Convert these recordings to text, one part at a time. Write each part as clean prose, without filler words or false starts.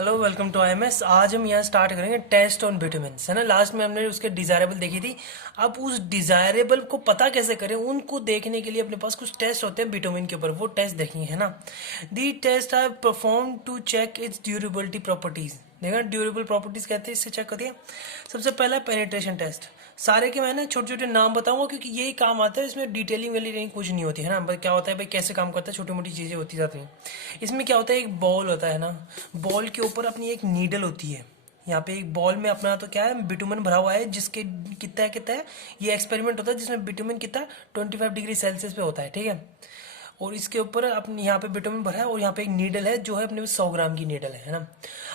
Hello, welcome to IMS. आज हम यहाँ स्टार्ट करेंगे टेस्ट ऑन विटामिन्स, है ना। लास्ट में हमने उसके डिजायरेबल देखी थी। अब उस डिजायरेबल को पता कैसे करें, उनको देखने के लिए अपने पास कुछ टेस्ट होते हैं विटामिन के ऊपर, वो टेस्ट देखेंगे, है ना। The test are perform to check its durability properties. देखा, ड्यूरेबल प्रॉपर्टीज कहते हैं, इससे चेक करती है। सबसे पहला पेनिट्रेशन टेस्ट। सारे के मैंने छोटे छोटे नाम बताऊंगा क्योंकि यही काम आता है, इसमें डिटेलिंग वाली नहीं कुछ नहीं होती, है ना। भाई क्या होता है, भाई कैसे काम करता है, छोटी मोटी चीज़ें होती जाती हैं। इसमें क्या होता है, एक बॉल होता है ना, बॉल के ऊपर अपनी एक नीडल होती है। यहाँ पे एक बॉल में अपना तो क्या है, बिटुमिन भरा हुआ है, जिसके कितना है ये एक्सपेरिमेंट होता है जिसमें बिटुमिन कितना 25 डिग्री सेल्सियस पे होता है, ठीक है। और इसके ऊपर अपने यहाँ पे विटामिन भरा है और यहाँ पे एक नीडल है जो है अपने 100 ग्राम की नीडल है ना।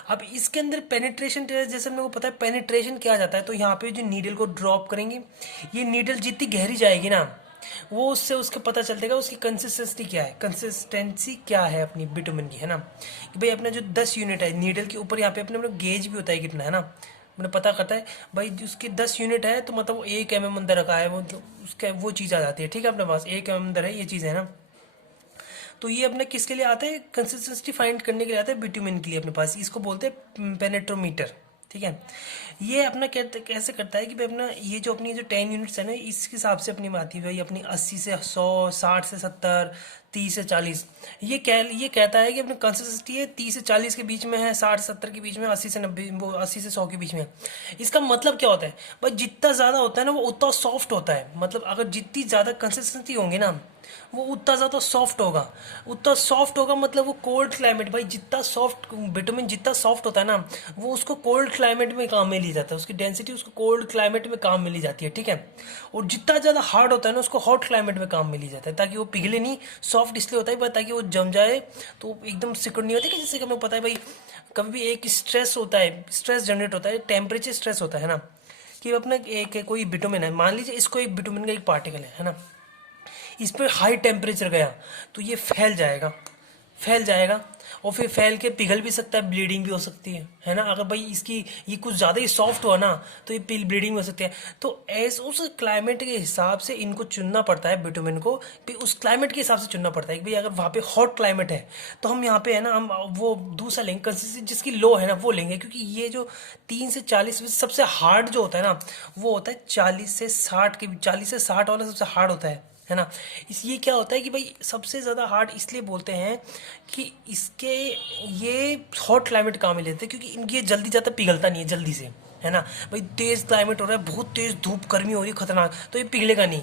अब इसके अंदर पेनिट्रेशन टेस्ट, जैसे मेरे को पता है पेनिट्रेशन क्या जाता है, तो यहाँ पे जो नीडल को ड्रॉप करेंगे, ये नीडल जितनी गहरी जाएगी ना, वो उससे उसके पता चल जाएगा उसकी कंसिस्टेंसी क्या है अपनी विटामिन की, है ना। कि भाई अपना जो 10 यूनिट है नीडल के ऊपर, यहाँ पे अपने गेज भी होता है कितना, है ना। मैंने पता करता है भाई उसकी 10 यूनिट है तो मतलब वो 1 mm अंदर रखा है, मतलब उसका वो चीज़ आ जाती है, ठीक है। अपने पास 1 mm अंदर है ये चीज़, है ना। तो ये अपने किसके लिए आता है, कंसिस्टेंसी फाइंड करने के लिए आता है, बिटुमिन के लिए अपने पास। इसको बोलते हैं पेनेट्रोमीटर, ठीक है। ये अपना कैसे करता है कि भाई अपना ये जो अपनी जो 10 यूनिट्स है ना, इस हिसाब से अपनी में आती है भाई अपनी 80 से 100, 60 से 70, 30 से 40। ये कहता है कि अपनी कंसिस्टेंसी है 30 से 40 के बीच में है, 60 से 70 के बीच में, 80 से 90, वो 80 से 100 के बीच में है। इसका मतलब क्या होता है भाई, जितना ज़्यादा होता है ना वो उतना सॉफ्ट होता है। मतलब अगर जितनी ज़्यादा कंसिस्टेंसी होंगी ना, वो उतना ज़्यादा सॉफ्ट होगा। उतना सॉफ्ट होगा मतलब वो कोल्ड क्लाइमेट, भाई जितना सॉफ्ट विटामिन जितना सॉफ्ट होता है ना, वो उसको कोल्ड क्लाइमेट में काम में ली जाता है, उसकी डेंसिटी उसको कोल्ड क्लाइमेट में काम में ली जाती है, ठीक है। और जितना ज़्यादा हार्ड होता है ना, उसको हॉट क्लाइमेट में काम में ली जाता है, ताकि वो पिघले नहीं। सॉफ्ट इसलिए होता है ताकि वो जम जाए तो एकदम सिकुड़ नहीं होती, कि जैसे कि हमें पता है भाई, कभी भी एक स्ट्रेस होता है, स्ट्रेस जनरेट होता है, टेम्परेचर स्ट्रेस होता है ना। कि अपना एक कोई विटामिन है, मान लीजिए इसको एक विटामिन का एक पार्टिकल है ना, इस पर हाई टेम्परेचर गया तो ये फैल जाएगा और फिर फैल के पिघल भी सकता है, ब्लीडिंग भी हो सकती है ना। अगर भाई इसकी ये कुछ ज़्यादा ही सॉफ्ट हुआ ना, तो ये ब्लीडिंग हो सकती है। तो ऐसे उस क्लाइमेट के हिसाब से इनको चुनना पड़ता है विटामिन को, फिर उस क्लाइमेट के हिसाब से चुनना पड़ता है कि भाई अगर वहाँ पे हॉट क्लाइमेट है तो हम यहाँ पे है ना, हम वो दूसरा लेंगे कंसिस्टेंसी जिसकी लो है ना, वो लेंगे। क्योंकि ये जो 3 से 40 सबसे हार्ड जो होता है ना, वो होता है 40 से 60 वाला सबसे हार्ड होता है ना। इस ये क्या होता है कि भाई सबसे ज़्यादा हार्ड इसलिए बोलते हैं कि इसके ये हॉट क्लाइमेट काम में लेते हैं, क्योंकि इनकी जल्दी ज़्यादा पिघलता नहीं है जल्दी से, है ना। भाई तेज़ क्लाइमेट हो रहा है, बहुत तेज़ धूप गर्मी हो रही है खतरनाक, तो ये पिघलेगा नहीं,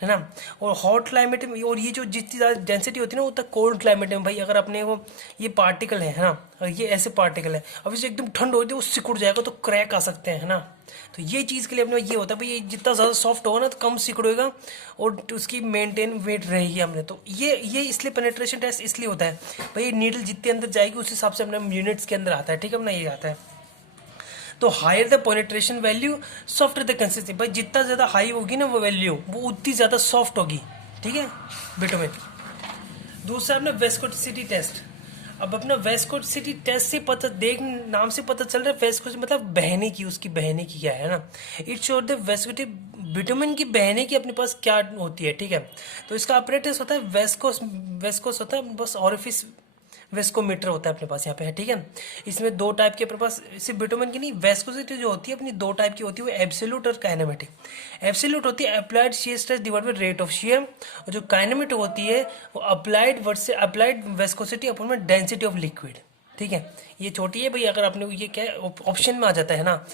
है ना। और हॉट क्लाइमेट में, और ये जो जितनी ज़्यादा डेंसिटी होती है ना, वो तक कोल्ड क्लाइमेट में भाई अगर अपने वो ये पार्टिकल है ना, और ये ऐसे पार्टिकल है, अब इसे एकदम ठंड होती है वो सिकुड़ जाएगा तो क्रैक आ सकते हैं, है ना। तो ये चीज़ के लिए अपने ये होता है भाई, ये जितना ज़्यादा सॉफ्ट होगा ना तो कम सिकुड़ेगा और उसकी मेंटेन वेट रहेगी हमने। तो ये इसलिए पेनिट्रेशन टेस्ट इसलिए होता है भाई, नीडल जितने अंदर जाएगी उस हिसाब से अपने यूनिट्स के अंदर आता है, ठीक है अपना, ये आता है। तो higher the penetration value soft the consistency, भाई जितना ज़्यादा हाई होगी ना वो वैल्यू, वो उतनी ज़्यादा सॉफ्ट होगी, ठीक है विटामिन। दूसरा अपना वेस्कोसिटी टेस्ट। अब अपना वेस्कोसिटी टेस्ट से पता देख, नाम से पता चल रहा है वेस्कोसिटी मतलब बहने की, उसकी बहने की क्या है ना। इट शोर द वेस्कोसिटी, विटामिन की बहने की अपने पास क्या होती है, ठीक है। तो इसका अपरेटस होता है वेस्कोस होता है बस, ऑरिफिस वेस्कोमीटर होता है अपने पास यहाँ पे, है ठीक है। इसमें दो टाइप के अपने पास, सिर्फ विटामिन की नहीं, वेस्कोसिटी जो होती है अपनी दो टाइप की होती है, वो एब्सोल्यूट और काइनेमेटिक। एब्सोल्यूट होती है applied shear stress divide by rate of shear, और जो काइनेमेटिक होती है वो अप्लाइड वर्ड से अप्लाइड वेस्कोसिटी अपॉन में डेंसिटी ऑफ लिक्विड, ठीक है। ये छोटी है भाई, अगर आपने ये क्या ऑप्शन में आ जाता है ना,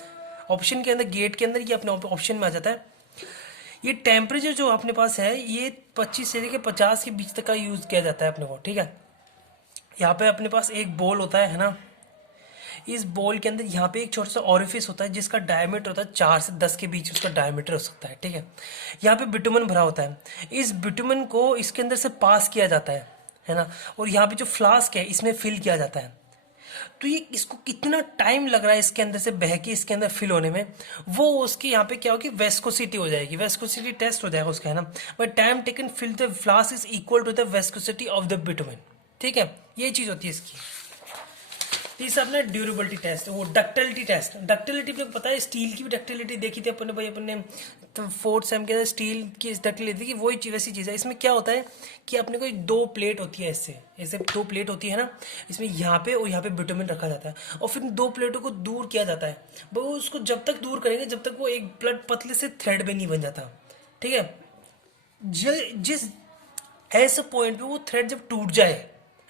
ऑप्शन के अंदर गेट के अंदर ये अपने ऑप्शन में आ जाता है। ये टेम्परेचर जो अपने पास है ये 25 से लेकर 50 के बीच तक का यूज़ किया जाता है अपने को, ठीक है। यहाँ पे अपने पास एक बॉल होता है ना, इस बॉल के अंदर यहाँ पे एक छोटा सा ऑरिफिस होता है जिसका डायमीटर होता है 4 से 10 के बीच उसका डायमीटर हो सकता है, ठीक है। यहाँ पे बिटुमिन भरा होता है, इस बिटुमिन को इसके अंदर से पास किया जाता है ना। और यहाँ पे जो फ्लास्क है इसमें फिल किया जाता है। तो ये इसको कितना टाइम लग रहा है इसके अंदर से बह के इसके अंदर फिल होने में, वो उसकी यहाँ पे क्या होगी, वेस्कोसिटी हो जाएगी, वेस्कोसिटी टेस्ट हो जाएगा उसका, है ना। But time taken fill the flask is equal to the viscosity of the bitumen, ठीक है। ये चीज़ होती है इसकी। तीसरा अपना ड्यूरेबिलिटी टेस्ट, वो डक्टिलिटी टेस्ट। डक्टिलिटी में पता है, स्टील की भी डक्टिलिटी देखी थी अपन ने भाई, अपन ने तो फोर्थ सेम के अंदर स्टील की डक्टिलिटी की वही वैसी चीज़ है। इसमें क्या होता है कि अपने को दो प्लेट होती है, ऐसे ऐसे दो प्लेट होती है ना, इसमें यहाँ पे और यहाँ पे बिटुमिन रखा जाता है और फिर दो प्लेटों को दूर किया जाता है। वो उसको जब तक दूर करेंगे जब तक वो एक ब्लड पतले से थ्रेड में नहीं बन जाता, ठीक है। जिस ऐसे पॉइंट पे वो थ्रेड जब टूट जाए,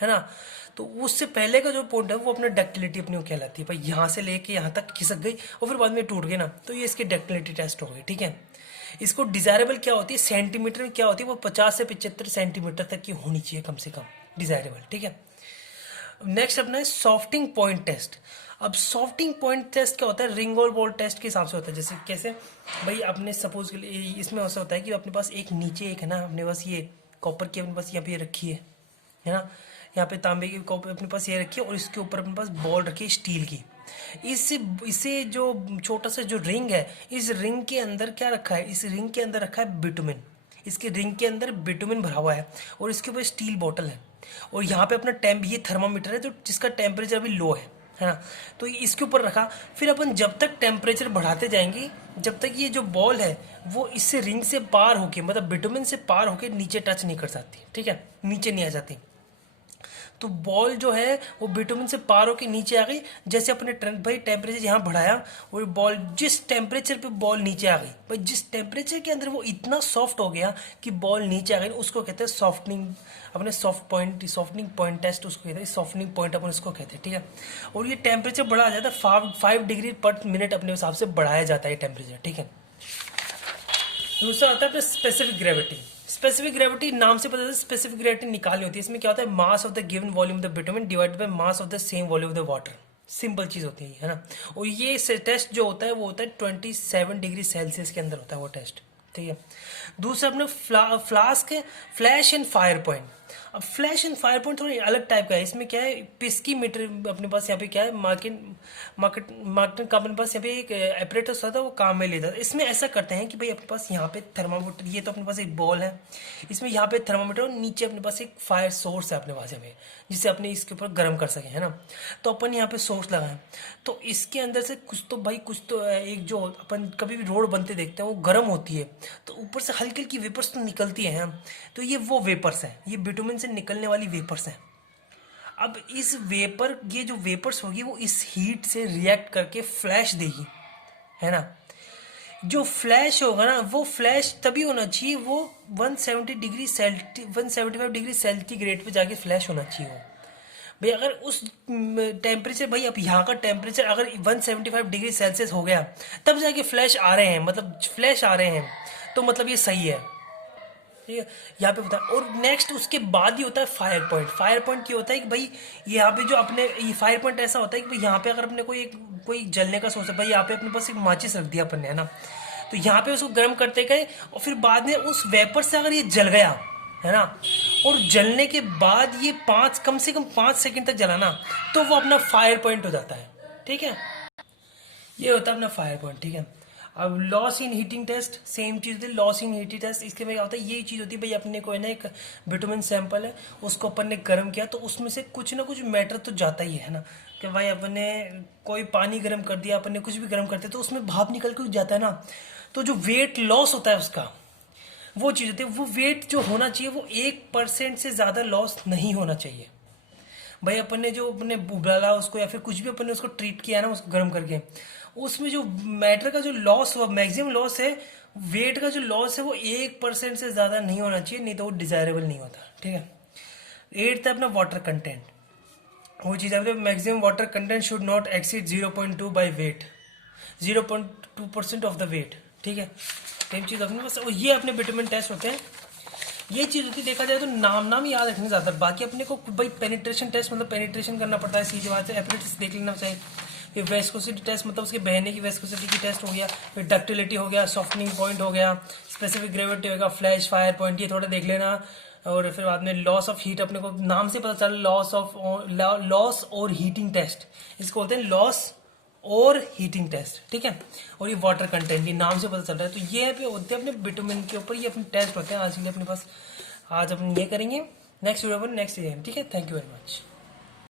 है ना, तो उससे पहले का जो पॉइंट है वो अपना डक्टिलिटी अपनी कहलाती है भाई। यहाँ से लेके यहाँ तक खिसक गई और फिर बाद में टूट गई ना, तो ये इसकी डक्टिलिटी टेस्ट हो गई, ठीक है। इसको डिजायरेबल क्या होती है, सेंटीमीटर में क्या होती है, वो 50 से 75 सेंटीमीटर तक की होनी चाहिए कम से कम डिजायरेबल, ठीक है। नेक्स्ट अपना है सॉफ्टिंग पॉइंट टेस्ट। अब सॉफ्टिंग पॉइंट टेस्ट क्या होता है, रिंग और बॉल टेस्ट के हिसाब से होता है। जैसे कैसे भाई, अपने सपोज के लिए इसमें ऐसा होता है कि अपने पास एक नीचे एक है ना, अपने पास ये कॉपर की अपने पास यहाँ पे रखी है ना, यहाँ पे तांबे की कॉपर अपने पास ये रखी है और इसके ऊपर अपने पास बॉल रखी है स्टील की। इसे जो छोटा सा जो रिंग है, इस रिंग के अंदर क्या रखा है, इस रिंग के अंदर रखा है बिटुमिन। इसके रिंग के अंदर बिटुमिन भरा हुआ है और इसके ऊपर स्टील बॉटल है और यहाँ पे अपना ये थर्मामीटर है जो जिसका टेम्परेचर अभी लो है ना, तो इसके ऊपर रखा। फिर अपन जब तक टेम्परेचर बढ़ाते जाएंगे जब तक ये जो बॉल है वो इससे रिंग से पार होके, मतलब बिटुमिन से पार होके नीचे टच नहीं कर सकती, ठीक है, नीचे नहीं आ जाती। तो बॉल जो है वो बिटुमिन से पार होके नीचे आ गई। जैसे अपने भाई टेम्परेचर यहाँ बढ़ाया, वो बॉल जिस टेम्परेचर पे बॉल नीचे आ गई भाई, जिस टेम्परेचर के अंदर वो इतना सॉफ्ट हो गया कि बॉल नीचे आ गई, उसको कहते हैं सॉफ्टनिंग। अपने सॉफ्टनिंग पॉइंट टेस्ट उसको कहते हैं, सॉफ्टनिंग पॉइंट अपन उसको कहते हैं, ठीक है। और ये टेम्परेचर बढ़ाया जाता है 5 डिग्री पर मिनट अपने हिसाब से बढ़ाया जाता है टेम्परेचर, ठीक है। दूसरा आता है स्पेसिफिक ग्रेविटी। स्पेसिफिक ग्रेविटी नाम से पता चलता है स्पेसिफिक ग्रेविटी निकालनी होती है। इसमें क्या होता है, mass of the given volume of the bitumen divided by mass of the same volume of the water. Simple चीज होती है ना। और ये टेस्ट जो होता है वो होता है 27 डिग्री सेल्सियस के अंदर होता है वो टेस्ट, ठीक है। दूसरा अपने flask flash and fire point. अब फ्लैश एंड फायर पॉइंट थोड़ी अलग टाइप का है। इसमें क्या है, पिस्की मीटर अपने पास यहाँ पे क्या है, मार्केट का अपने पास यहाँ पे एक एपरेटस होता है, वो काम में लेता है। इसमें ऐसा करते हैं कि भाई अपने पास यहाँ पे थर्मामीटर, ये तो अपने पास एक बॉल है, इसमें यहाँ पे थर्मामीटर और नीचे अपने पास एक फायर सोर्स है अपने पास यहाँ पे, जिससे अपने इसके ऊपर गर्म कर सके, है ना। तो अपन यहाँ पे सोर्स लगाएं तो इसके अंदर से कुछ तो एक जो अपन कभी भी रोड बनते देखते हैं वो गर्म होती है, तो ऊपर से हल्की हल्की वेपर्स तो निकलती है, तो ये वो वेपर्स हैं, ये बिटुमिन से निकलने वाली वेपर्स हैं। अब इस वेपर, ये जो वेपर्स होगी वो इस हीट से रिएक्ट करके फ्लैश देगी, है ना। जो फ्लैश होगा ना, वो फ्लैश तभी होना चाहिए वो 175 डिग्री सेंटीग्रेड पे जाके फ्लैश होना चाहिए वो। भाई अगर उस टेम्परेचर, भाई अब यहाँ का टेम्परेचर अगर 175 डिग्री सेल्सियस हो गया तब जाके फ्लैश आ रहे हैं, मतलब फ्लैश आ रहे हैं, तो मतलब ये सही है, ठीक है। यहाँ पे बता, और नेक्स्ट उसके बाद ही होता है फायर पॉइंट। फायर पॉइंट क्या होता है कि भाई यहाँ पे जो अपने ये फायर पॉइंट ऐसा होता है कि भाई यहाँ पे अगर अपने कोई जलने का सोच है, भाई यहाँ पे अपने पास एक माचिस रख दिया अपन ने, है ना, तो यहाँ पे उसको गर्म करते गए और फिर बाद में उस वेपर से अगर ये जल गया, है ना, और जलने के बाद ये कम से कम 5 सेकंड तक जला ना, तो वो अपना फायर पॉइंट हो जाता है, ठीक है। ये होता है अपना फायर पॉइंट, ठीक है। अब loss in heating test, same चीज होती है लॉस इन हीटिंग टेस्ट। इसके में क्या होता है, यही चीज होती है भाई अपने को है ना, एक बिटुमिन सैंपल है, उसको अपन ने गर्म किया तो उसमें से कुछ ना कुछ मैटर तो जाता ही है ना, कि भाई अपन ने कोई पानी गर्म कर दिया, अपन ने कुछ भी गर्म करते हैं तो उसमें भाप निकल के जाता है ना, तो जो वेट लॉस होता है उसका, वो चीज होती है। वो वेट जो होना चाहिए वो 1% से ज्यादा लॉस नहीं होना चाहिए। भाई अपन ने जो अपने उबाला उसको या फिर कुछ भी अपन ने उसको ट्रीट किया ना, उसको गर्म करके, उसमें जो मैटर का जो लॉस हुआ, मैक्सिमम लॉस है, वेट का जो लॉस है वो 1% से ज्यादा नहीं होना चाहिए, नहीं तो वो डिजायरेबल नहीं होता, ठीक है। 8th है अपना वाटर कंटेंट। वो चीज है maximum water content should not exceed 0.2 by weight, 0.2% of the weight, ठीक है। सेम चीज अपने पास, और ये अपने विटामिन टेस्ट होते हैं। ये चीज होती है, देखा जाए तो नाम ही याद रखने ज्यादा, बाकी अपने को भाई पेनिट्रेशन टेस्ट मतलब पेनिट्रेशन करना पड़ता है, सीधी बात है। एपरेटिस देख लेना चाहिए। फिर वेस्कोसिटी टेस्ट मतलब उसके बहने की वेस्कोसिटी की टेस्ट हो गया। फिर डक्टिलिटी हो गया, सॉफ्टनिंग पॉइंट हो गया, स्पेसिफिक ग्रेविटी होगा, फ्लैश फायर पॉइंट, ये थोड़ा देख लेना। और फिर बाद में लॉस ऑफ हीट, अपने को नाम से पता चला लॉस और हीटिंग टेस्ट, इसको बोलते हैं लॉस और हीटिंग टेस्ट, ठीक है। और ये वाटर कंटेंट, ये नाम से पता चल रहा है। तो ये पे होते हैं अपने विटामिन के ऊपर, ये अपने टेस्ट होते हैं। आज के लिए अपने पास, आज अपन ये करेंगे, नेक्स्ट वीडियो पर नेक्स्ट, ठीक है। Thank you very much.